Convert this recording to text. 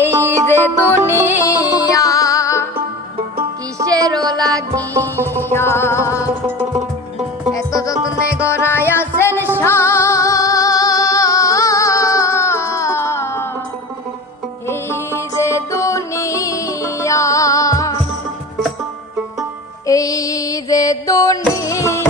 এই যে দুনিয়া কিসের লাগিয়া এত যত্নে গড়াই আছেন এই যে দুনিয়া এই যে দুনিয়া